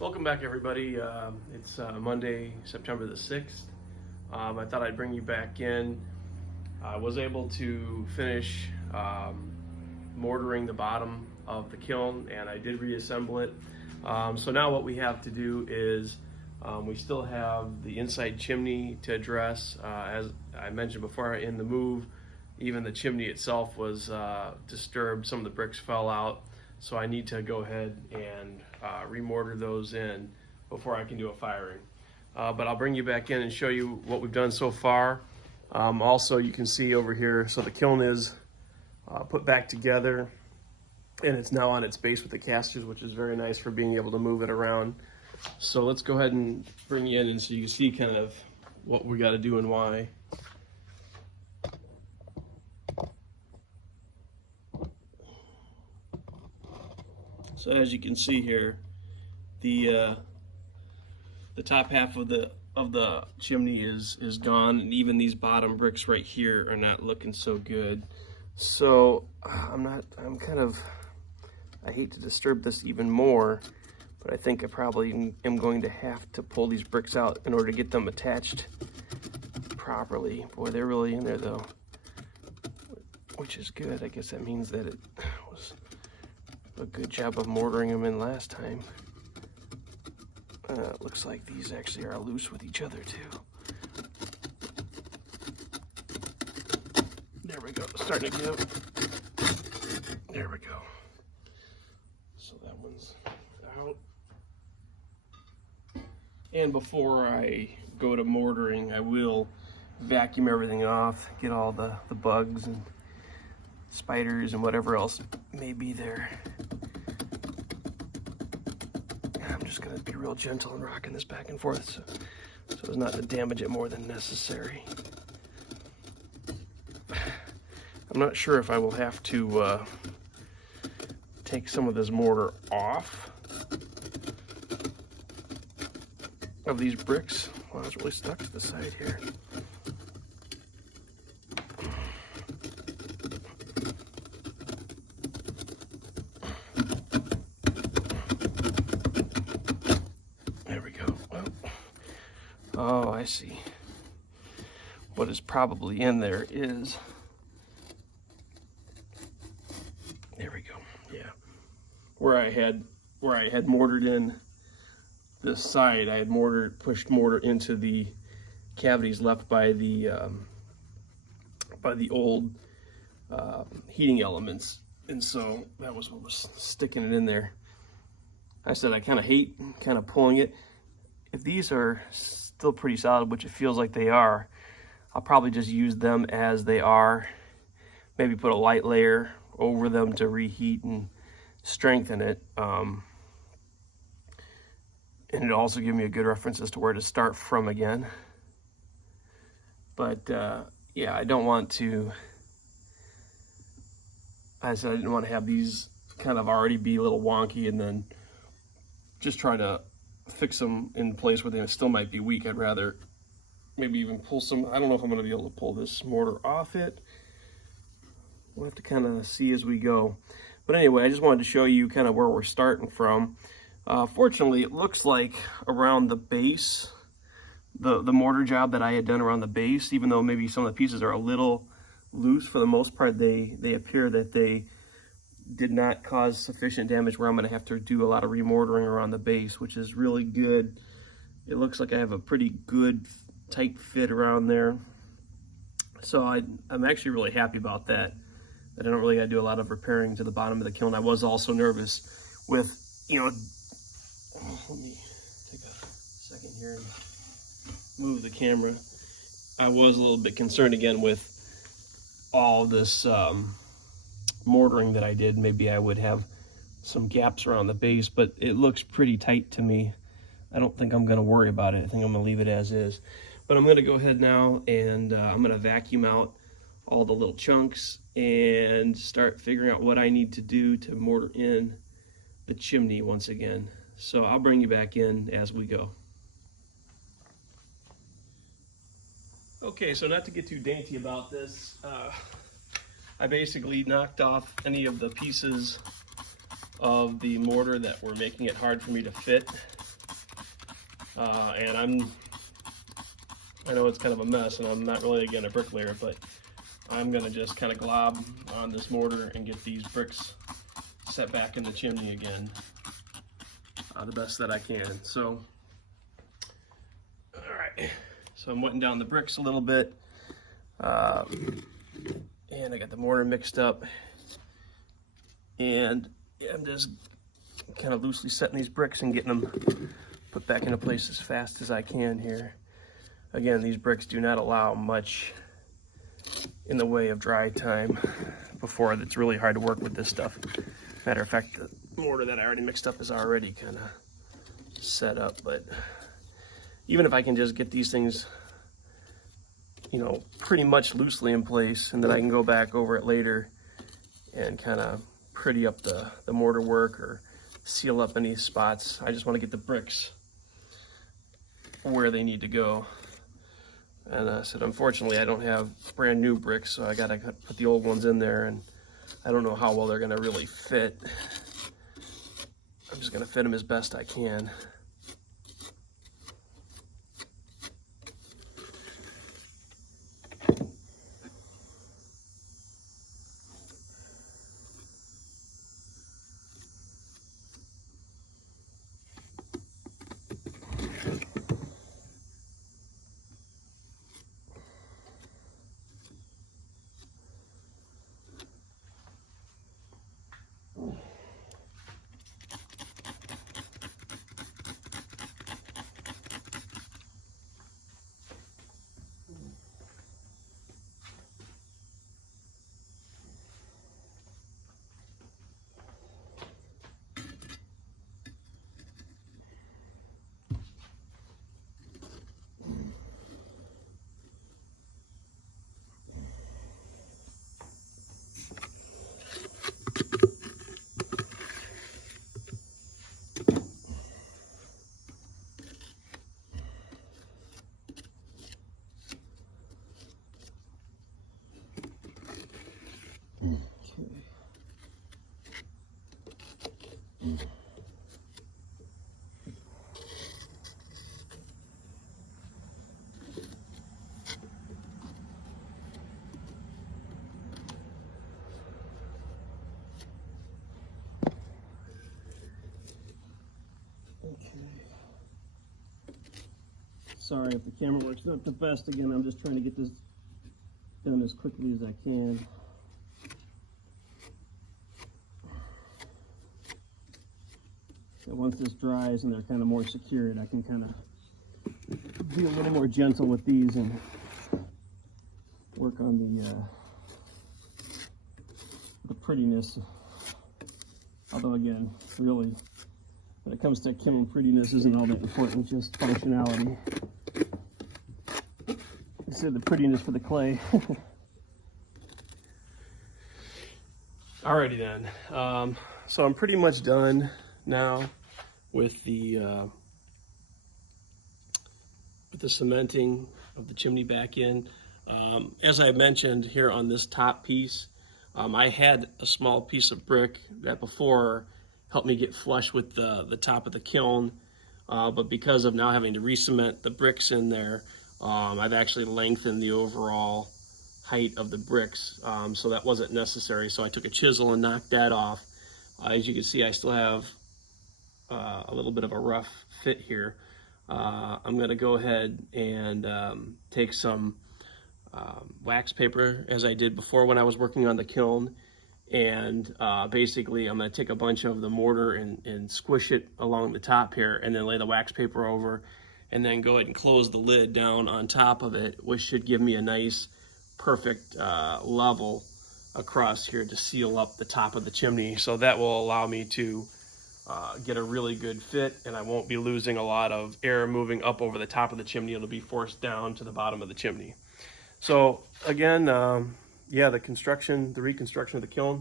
Welcome back, everybody. It's Monday, September the 6th. I thought I'd bring you back in. I was able to finish mortaring the bottom of the kiln, and I did reassemble it. So now what we have to do is we still have the inside chimney to address. As I mentioned before, in the move, even the chimney itself was disturbed. Some of the bricks fell out. So I need to go ahead and remortar those in before I can do a firing. But I'll bring you back in and show you what we've done so far. Also, you can see over here, so the kiln is put back together, and it's now on its base with the casters, which is very nice for being able to move it around. So let's go ahead and bring you in and so you can see kind of what we got to do and why. So as you can see here, the top half of the chimney is gone, and even these bottom bricks right here are not looking so good. So I hate to disturb this even more, but I think I probably am going to have to pull these bricks out in order to get them attached properly. Boy, they're really in there though, which is good. I guess that means that it was a good job of mortaring them in last time. Looks like these actually are loose with each other too. There we go, starting to give. There we go. So that one's out. And before I go to mortaring, I will vacuum everything off, get all the bugs and spiders and whatever else may be there. I'm just going to be real gentle and rocking this back and forth so as not to damage it more than necessary. I'm not sure if I will have to take some of this mortar off of these bricks. Wow, it's really stuck to the side here. Oh, I see. What is probably in there is, there we go, yeah. Where I had mortared in this side, I had pushed mortar into the cavities left by the old heating elements, and so that was what was sticking it in there. I said I kind of hate pulling it. If these are still pretty solid, which it feels like they are, I'll probably just use them as they are. Maybe put a light layer over them to reheat and strengthen it. And it'll also give me a good reference as to where to start from again. But yeah, I don't want to, I said I didn't want to have these kind of already be a little wonky and then just try to fix them in place where they still might be weak. I'd rather maybe even pull some, I don't know if I'm going to be able to pull this mortar off it. We'll have to kind of see as we go. But anyway, I just wanted to show you kind of where we're starting from. Fortunately, it looks like around the base, the mortar job that I had done around the base, even though maybe some of the pieces are a little loose, for the most part, they appear that they did not cause sufficient damage where I'm going to have to do a lot of remortaring around the base, which is really good. It looks like I have a pretty good tight fit around there. So I'm actually really happy about that. I don't really got to do a lot of repairing to the bottom of the kiln. I was also nervous with, let me take a second here and move the camera. I was a little bit concerned again with all this mortaring that I did. Maybe I would have some gaps around the base, but it looks pretty tight to me. I don't think I'm going to worry about it. I think I'm going to leave it as is. But I'm going to go ahead now and I'm going to vacuum out all the little chunks and start figuring out what I need to do to mortar in the chimney once again. So I'll bring you back in as we go. Okay, so not to get too dainty about this, I basically knocked off any of the pieces of the mortar that were making it hard for me to fit. And I know it's kind of a mess, and I'm not really again a bricklayer, but I'm gonna just kind of glob on this mortar and get these bricks set back in the chimney again, the best that I can. So, all right. So I'm wetting down the bricks a little bit, and I got the mortar mixed up, and I'm just kind of loosely setting these bricks and getting them put back into place as fast as I can here. Again, these bricks do not allow much in the way of dry time before it's really hard to work with this stuff. Matter of fact, the mortar that I already mixed up is already kind of set up, but even if I can just get these things, you know, pretty much loosely in place, and then I can go back over it later and kind of pretty up the mortar work or seal up any spots. I just want to get the bricks where they need to go. And I said, unfortunately, I don't have brand new bricks, so I gotta put the old ones in there, and I don't know how well they're gonna really fit. I'm just gonna fit them as best I can. Sorry if the camera works not the best. Again, I'm just trying to get this done as quickly as I can. So once this dries and they're kind of more secured, I can kind of be a little more gentle with these and work on the prettiness. Although again, really, when it comes to kiln prettiness isn't all that important, just functionality. Instead of the prettiness for the clay. Alrighty then. So I'm pretty much done now with the cementing of the chimney back in. As I mentioned here on this top piece, I had a small piece of brick that before helped me get flush with the top of the kiln, but because of now having to re-cement the bricks in there, I've actually lengthened the overall height of the bricks, so that wasn't necessary. So I took a chisel and knocked that off. As you can see, I still have a little bit of a rough fit here. I'm going to go ahead and take some wax paper, as I did before when I was working on the kiln, and basically I'm going to take a bunch of the mortar and squish it along the top here, and then lay the wax paper over, and then go ahead and close the lid down on top of it, which should give me a nice perfect level across here to seal up the top of the chimney. So that will allow me to get a really good fit, and I won't be losing a lot of air moving up over the top of the chimney. It'll be forced down to the bottom of the chimney. So again, yeah, the reconstruction of the kiln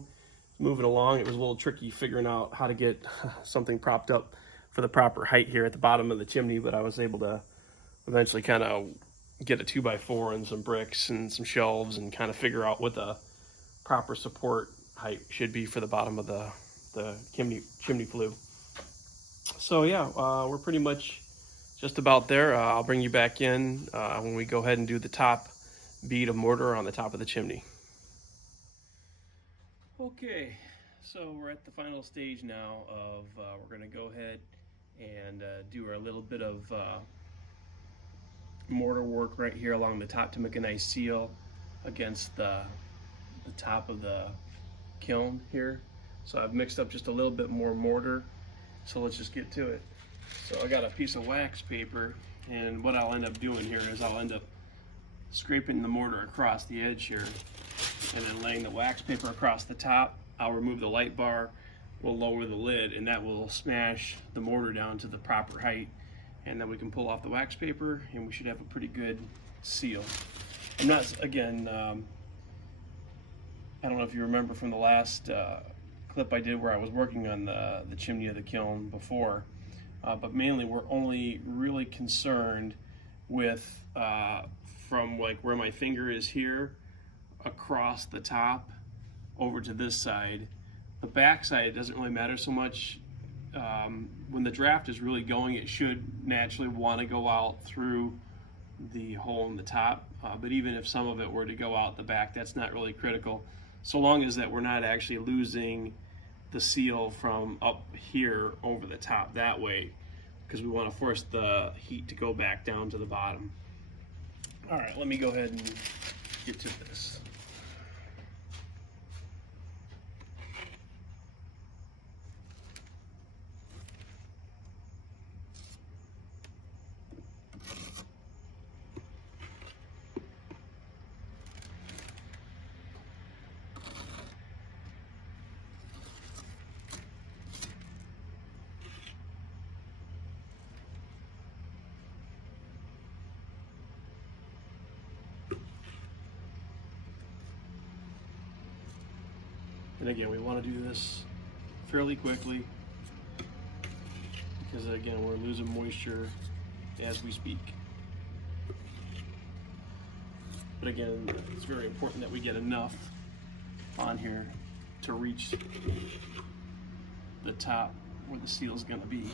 is moving along. It was a little tricky figuring out how to get something propped up for the proper height here at the bottom of the chimney, but I was able to eventually kind of get a 2x4 and some bricks and some shelves and kind of figure out what the proper support height should be for the bottom of the the chimney flue. So yeah, we're pretty much just about there. I'll bring you back in when we go ahead and do the top bead of mortar on the top of the chimney. Okay, so we're at the final stage now of we're going to go ahead and do our little bit of mortar work right here along the top to make a nice seal against the top of the kiln here. So I've mixed up just a little bit more mortar, so let's just get to it. So I got a piece of wax paper, and what I'll end up doing here is I'll end up scraping the mortar across the edge here and then laying the wax paper across the top. I'll remove the light bar, we'll lower the lid, and that will smash the mortar down to the proper height, and then we can pull off the wax paper and we should have a pretty good seal. I'm not, again, I don't know if you remember from the last clip I did where I was working on the chimney of the kiln before, but mainly we're only really concerned with from like where my finger is here across the top over to this side. The back side, it doesn't really matter so much. When the draft is really going, it should naturally want to go out through the hole in the top, but even if some of it were to go out the back, that's not really critical, so long as that we're not actually losing the seal from up here over the top that way, because we want to force the heat to go back down to the bottom. All right, let me go ahead and get to this. And again, we want to do this fairly quickly because again, we're losing moisture as we speak. But again, it's very important that we get enough on here to reach the top where the seal is going to be.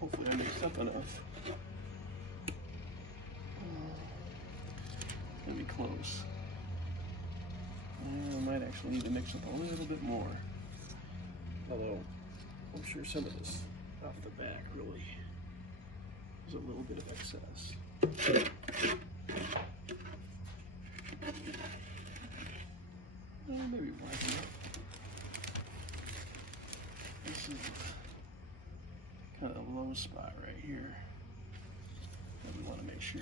Hopefully I mixed up enough. It's gonna be close. I might actually need to mix up a little bit more. Although I'm sure some of this off the back really is a little bit of excess. Maybe wide enough. This is kind of a low spot right here that we want to make sure.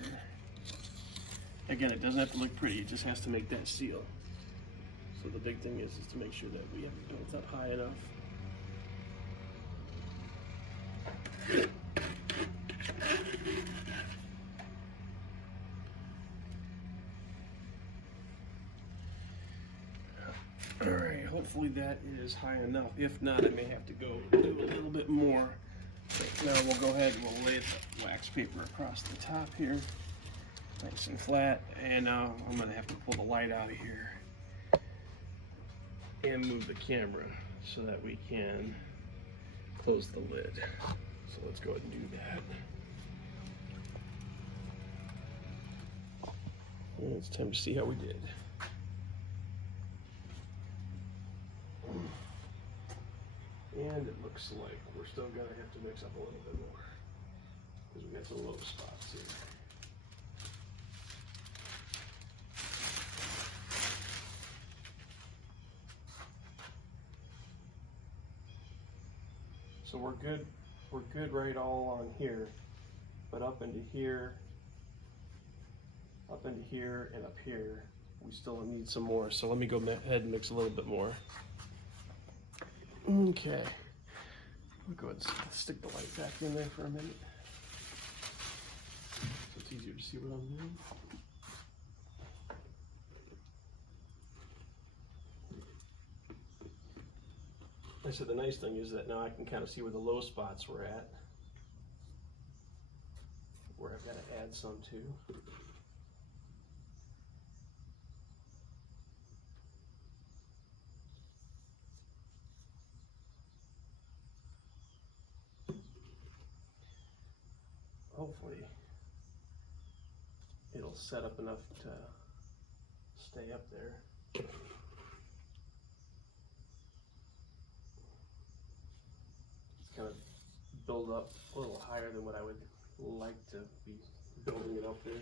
Again, it doesn't have to look pretty, it just has to make that seal. So the big thing is to make sure that we have it built up high enough. Alright, hopefully that is high enough. If not, I may have to go do a little bit more. But now we'll go ahead and we'll lay the wax paper across the top here, nice and flat. And now I'm going to have to pull the light out of here and move the camera so that we can close the lid. So let's go ahead and do that. And it's time to see how we did. And it looks like we're still gonna have to mix up a little bit more because we got some low spots here. So we're good right all on here, but up into here, and up here, we still need some more. So let me go ahead and mix a little bit more. Okay, I'll go ahead and stick the light back in there for a minute so it's easier to see what I'm doing. I said the nice thing is that now I can kind of see where the low spots were at, where I've got to add some to. Hopefully it'll set up enough to stay up there. It's kind of build up a little higher than what I would like to be building it up there.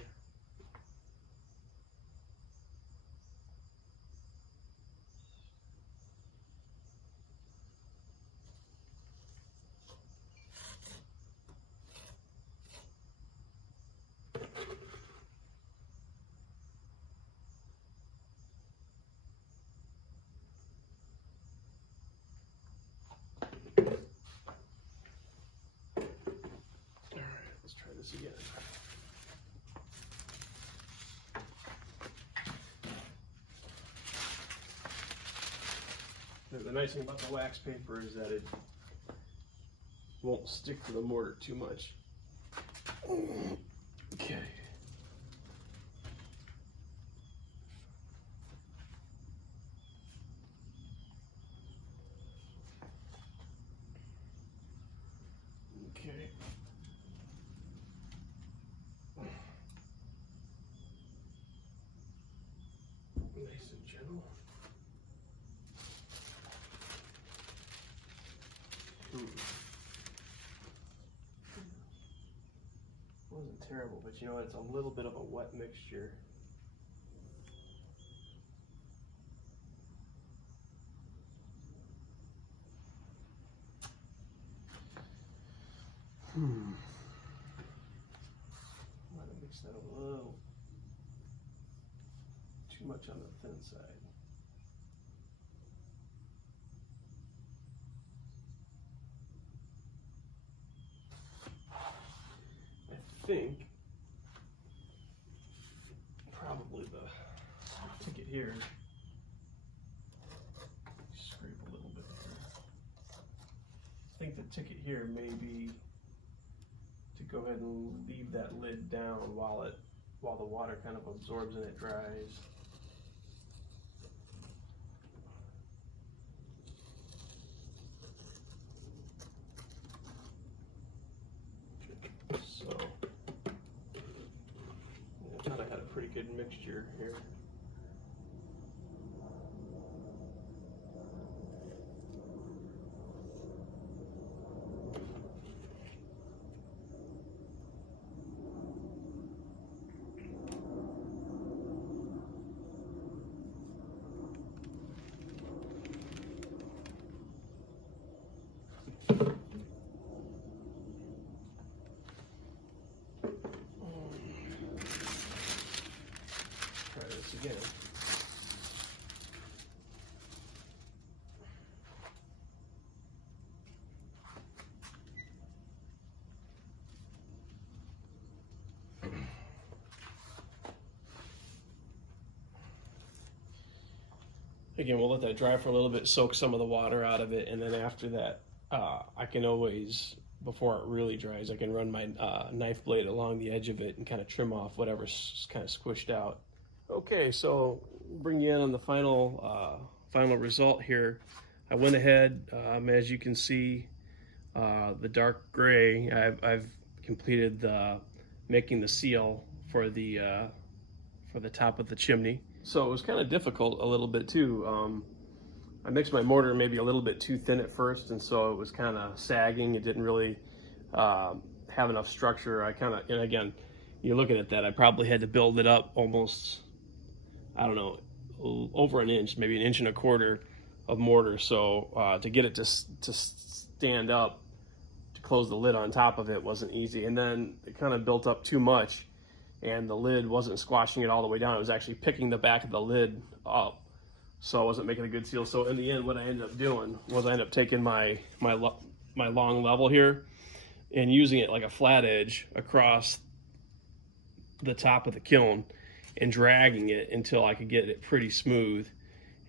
This again. The nice thing about the wax paper is that it won't stick to the mortar too much. Okay. Okay. Nice and gentle. Wasn't terrible, but you know what? It's a little bit of a wet mixture. Might have mixed that a little too much on the thin side. I think probably the ticket here. Scrape a little bit here. I think the ticket here may be to go ahead and leave that lid down while the water kind of absorbs and it dries. So I thought I had a pretty good mixture here. Again. Again, we'll let that dry for a little bit, soak some of the water out of it, and then after that, I can always, before it really dries, I can run my knife blade along the edge of it and kind of trim off whatever's kind of squished out. Okay, so bring you in on the final result here. I went ahead, as you can see, the dark gray. I've completed making the seal for the top of the chimney. So it was kind of difficult a little bit too. I mixed my mortar maybe a little bit too thin at first, and so it was kind of sagging. It didn't really have enough structure. And again, you're looking at that. I probably had to build it up almost, I don't know, over an inch, maybe an inch and a quarter of mortar. So to get it to stand up, to close the lid on top of it wasn't easy. And then it kind of built up too much, and the lid wasn't squashing it all the way down. It was actually picking the back of the lid up. So I wasn't making a good seal. So in the end, what I ended up doing was I ended up taking my long level here and using it like a flat edge across the top of the kiln and dragging it until I could get it pretty smooth.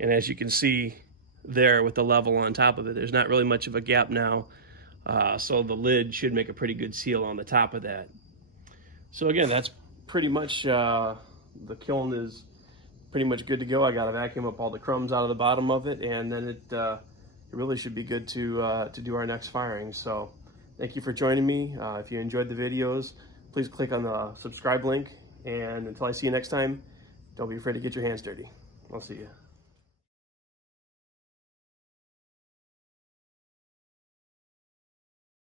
And as you can see, there with the level on top of it. There's not really much of a gap now, so the lid should make a pretty good seal on the top of that. So again, that's pretty much, the kiln is pretty much good to go. I got to vacuum up all the crumbs out of the bottom of it, and then it really should be good to do our next firing. So thank you for joining me. If you enjoyed the videos, please click on the subscribe link, and until I see you next time, don't be afraid to get your hands dirty. I'll see you.